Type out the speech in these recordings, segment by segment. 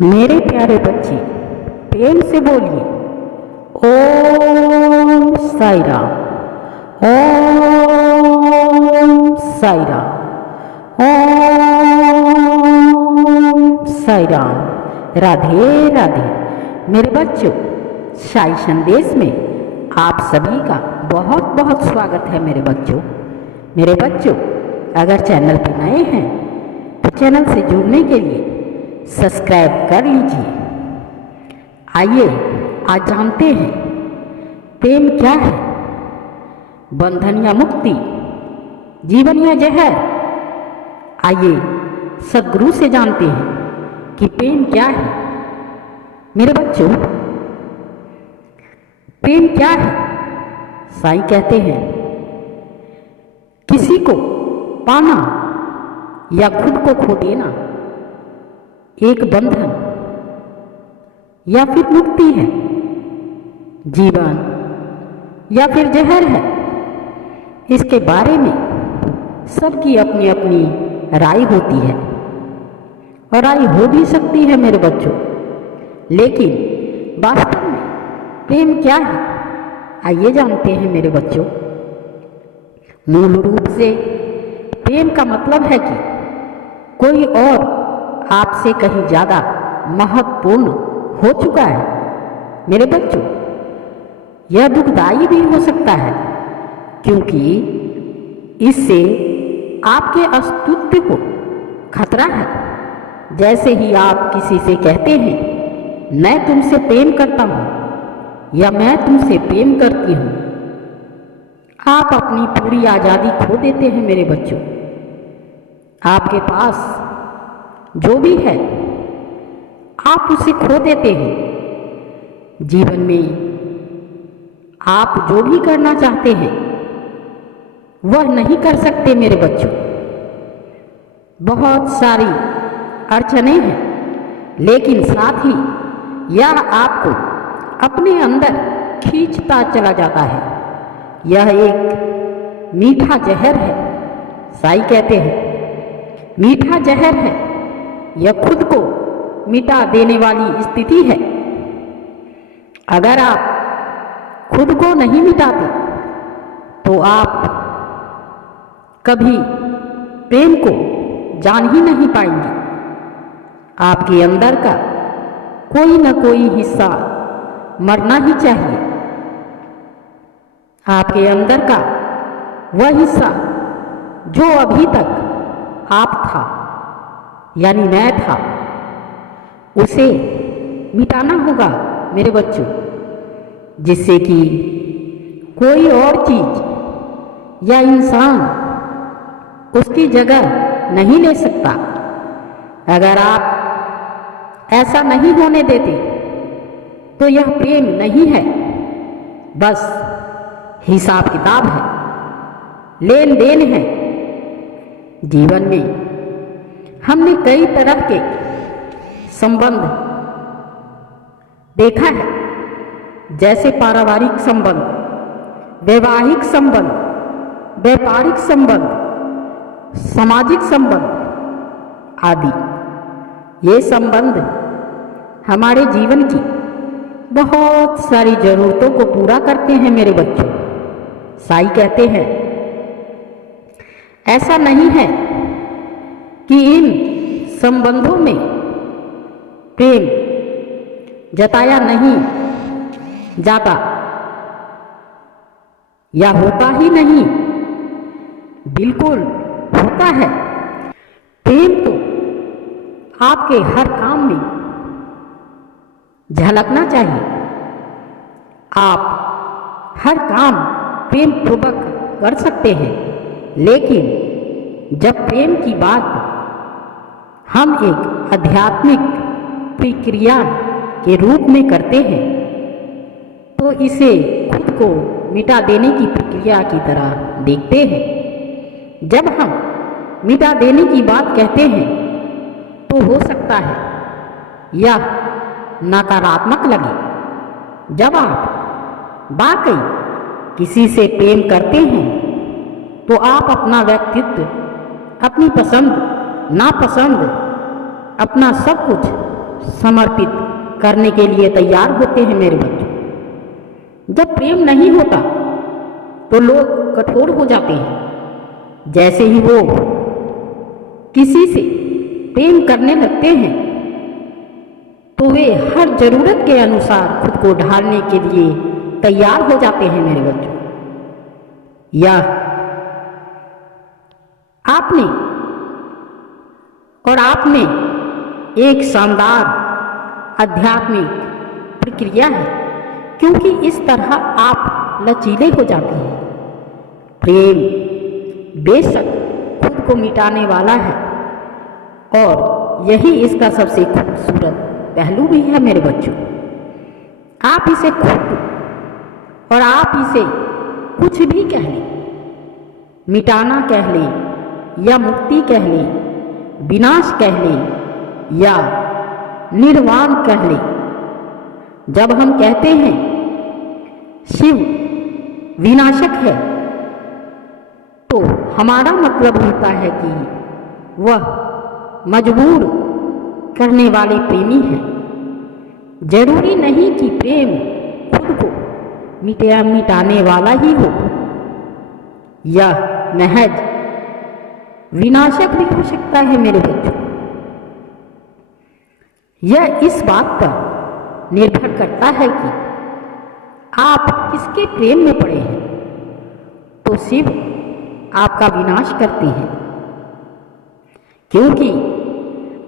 मेरे प्यारे बच्चे, प्रेम से बोलिए ओम साई राम। ओम साई राम। ओम साई राम। राधे राधे। मेरे बच्चों, साई संदेश में आप सभी का बहुत बहुत स्वागत है। मेरे बच्चों, अगर चैनल पर नए हैं तो चैनल से जुड़ने के लिए सब्सक्राइब कर लीजिए। आइए आज जानते हैं प्रेम क्या है, बंधन या मुक्ति, जीवन या जहर। आइए सद्गुरु से जानते हैं कि प्रेम क्या है। मेरे बच्चों, प्रेम क्या है? साईं कहते हैं किसी को पाना या खुद को खो देना एक बंधन या फिर मुक्ति है, जीवन या फिर जहर है। इसके बारे में सबकी अपनी अपनी राय होती है और राय हो भी सकती है मेरे बच्चों, लेकिन वास्तव में प्रेम क्या है आइए जानते हैं मेरे बच्चों। मूल रूप से प्रेम का मतलब है कि कोई और आपसे कहीं ज़्यादा महत्वपूर्ण हो चुका है। मेरे बच्चों, यह दुखदाई भी हो सकता है क्योंकि इससे आपके अस्तित्व को खतरा है। जैसे ही आप किसी से कहते हैं मैं तुमसे प्रेम करता हूँ या मैं तुमसे प्रेम करती हूँ, आप अपनी पूरी आज़ादी खो देते हैं मेरे बच्चों। आपके पास जो भी है आप उसे खो देते हैं। जीवन में आप जो भी करना चाहते हैं वह नहीं कर सकते मेरे बच्चों। बहुत सारी अड़चनें हैं, लेकिन साथ ही यह आपको अपने अंदर खींचता चला जाता है। यह एक मीठा जहर है। साईं कहते हैं मीठा जहर है। यह खुद को मिटा देने वाली स्थिति है। अगर आप खुद को नहीं मिटाते तो आप कभी प्रेम को जान ही नहीं पाएंगे। आपके अंदर का कोई न कोई हिस्सा मरना ही चाहिए। आपके अंदर का वह हिस्सा जो अभी तक आप था यानी मैं था, उसे मिटाना होगा मेरे बच्चों, जिससे कि कोई और चीज या इंसान उसकी जगह नहीं ले सकता। अगर आप ऐसा नहीं होने देते तो यह प्रेम नहीं है, बस हिसाब किताब है, लेन देन है। जीवन में हमने कई तरह के संबंध देखा है, जैसे पारिवारिक संबंध, वैवाहिक संबंध, व्यापारिक संबंध, सामाजिक संबंध आदि। ये संबंध हमारे जीवन की बहुत सारी जरूरतों को पूरा करते हैं मेरे बच्चों। साईं कहते हैं ऐसा नहीं है कि इन संबंधों में प्रेम जताया नहीं जाता या होता ही नहीं, बिल्कुल होता है। प्रेम तो आपके हर काम में झलकना चाहिए। आप हर काम प्रेम पूर्वक कर सकते हैं, लेकिन जब प्रेम की बात हम एक आध्यात्मिक प्रक्रिया के रूप में करते हैं तो इसे खुद को मिटा देने की प्रक्रिया की तरह देखते हैं। जब हम मिटा देने की बात कहते हैं तो हो सकता है यह नकारात्मक लगे। जब आप वाकई किसी से प्रेम करते हैं तो आप अपना व्यक्तित्व, अपनी पसंद नापसंद, अपना सब कुछ समर्पित करने के लिए तैयार होते हैं मेरे बच्चों। जब प्रेम नहीं होता तो लोग कठोर हो जाते हैं। जैसे ही वो किसी से प्रेम करने लगते हैं तो वे हर जरूरत के अनुसार खुद को ढालने के लिए तैयार हो जाते हैं मेरे बच्चों। यह आपने एक शानदार आध्यात्मिक प्रक्रिया है, क्योंकि इस तरह आप लचीले हो जाते हैं। प्रेम बेशक खुद को मिटाने वाला है और यही इसका सबसे खूबसूरत पहलू भी है मेरे बच्चों। आप इसे खुद और आप इसे कुछ भी कह लें, मिटाना कह लें या मुक्ति कह लें, विनाश कह लें या निर्वाण कह लें। जब हम कहते हैं शिव विनाशक है तो हमारा मतलब होता है कि वह मजबूर करने वाले प्रेमी हैं। जरूरी नहीं कि प्रेम खुद को मिटाने वाला ही हो, यह महज विनाशक भी हो सकता है मेरे बच्चों। यह इस बात पर निर्भर करता है कि आप किसके प्रेम में पड़े हैं। तो शिव आपका विनाश करते हैं, क्योंकि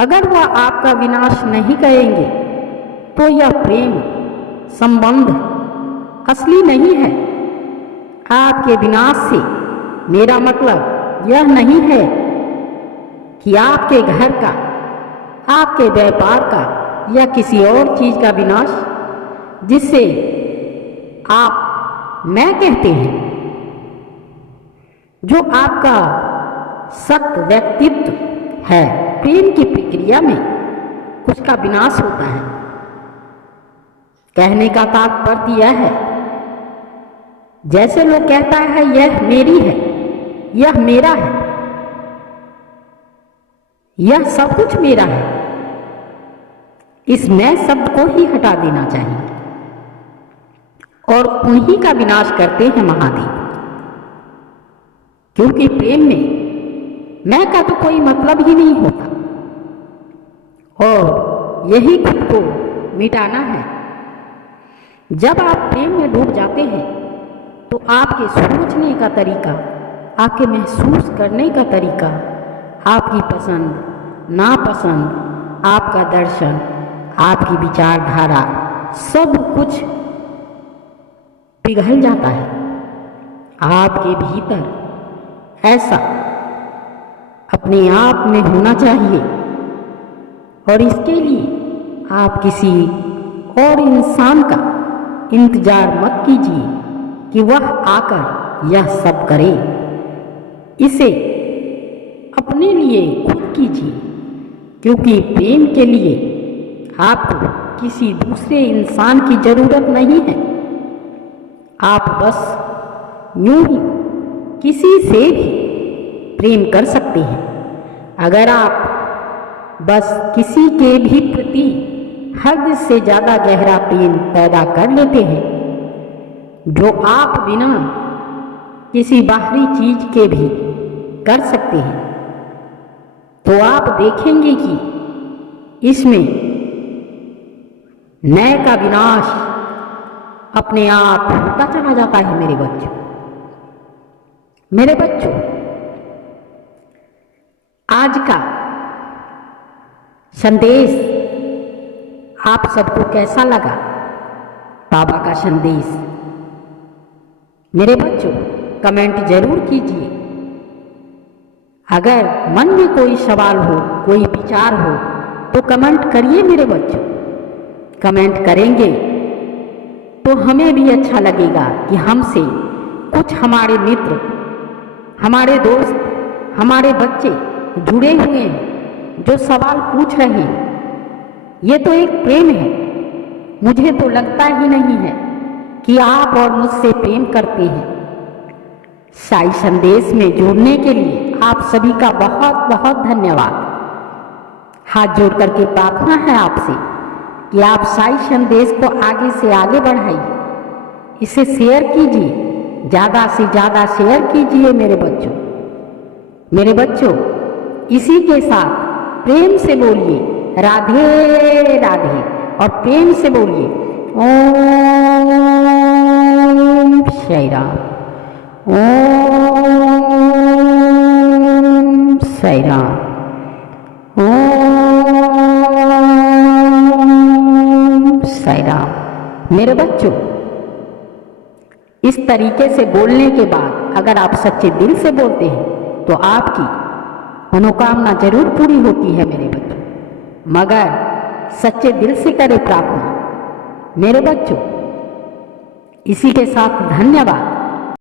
अगर वह आपका विनाश नहीं करेंगे तो यह प्रेम संबंध असली नहीं है। आपके विनाश से मेरा मतलब यह नहीं है कि आपके घर का, आपके व्यापार का या किसी और चीज का विनाश, जिससे आप मैं कहते हैं, जो आपका सत्य व्यक्तित्व है प्रेम की प्रक्रिया में, उसका विनाश होता है। कहने का तात्पर्य यह है, जैसे लोग कहता है यह मेरी है, यह मेरा है, यह सब कुछ मेरा है, इस मैं शब्द को ही हटा देना चाहिए और उन्हीं का विनाश करते हैं महादेव। क्योंकि प्रेम में मैं का तो कोई मतलब ही नहीं होता और यही खुद को मिटाना है। जब आप प्रेम में डूब जाते हैं तो आपके सोचने का तरीका, आपके महसूस करने का तरीका, आपकी पसंद नापसंद, आपका दर्शन, आपकी विचारधारा, सब कुछ पिघल जाता है। आपके भीतर ऐसा अपने आप में होना चाहिए और इसके लिए आप किसी और इंसान का इंतजार मत कीजिए कि वह आकर यह सब करे। इसे अपने लिए खुद कीजिए, क्योंकि प्रेम के लिए आपको किसी दूसरे इंसान की जरूरत नहीं है। आप बस यूं ही किसी से भी प्रेम कर सकते हैं। अगर आप बस किसी के भी प्रति हद से ज़्यादा गहरा प्रेम पैदा कर लेते हैं, जो आप बिना किसी बाहरी चीज के भी कर सकते हैं, तो आप देखेंगे कि इसमें नए का विनाश अपने आप होता चला जाता है मेरे बच्चों। मेरे बच्चों, आज का संदेश आप सबको कैसा लगा? बाबा का संदेश मेरे बच्चों कमेंट जरूर कीजिए। अगर मन में कोई सवाल हो, कोई विचार हो तो कमेंट करिए मेरे बच्चों। कमेंट करेंगे तो हमें भी अच्छा लगेगा कि हमसे कुछ हमारे मित्र, हमारे दोस्त, हमारे बच्चे जुड़े हुए हैं जो सवाल पूछ रहे हैं। ये तो एक प्रेम है। मुझे तो लगता ही नहीं है कि आप और मुझसे प्रेम करते हैं। साई संदेश में जुड़ने के लिए आप सभी का बहुत बहुत धन्यवाद। हाथ जोड़ करके प्रार्थना है आपसे कि आप साई संदेश को आगे से आगे बढ़ाइए, इसे शेयर कीजिए, ज़्यादा से ज़्यादा शेयर कीजिए मेरे बच्चों। मेरे बच्चों, इसी के साथ प्रेम से बोलिए राधे राधे और प्रेम से बोलिए ओम साई राम, ओम साई राम, ओम साई राम। मेरे बच्चों, इस तरीके से बोलने के बाद अगर आप सच्चे दिल से बोलते हैं तो आपकी मनोकामना जरूर पूरी होती है मेरे बच्चों, मगर सच्चे दिल से करें प्रार्थना। मेरे बच्चों, इसी के साथ धन्यवाद।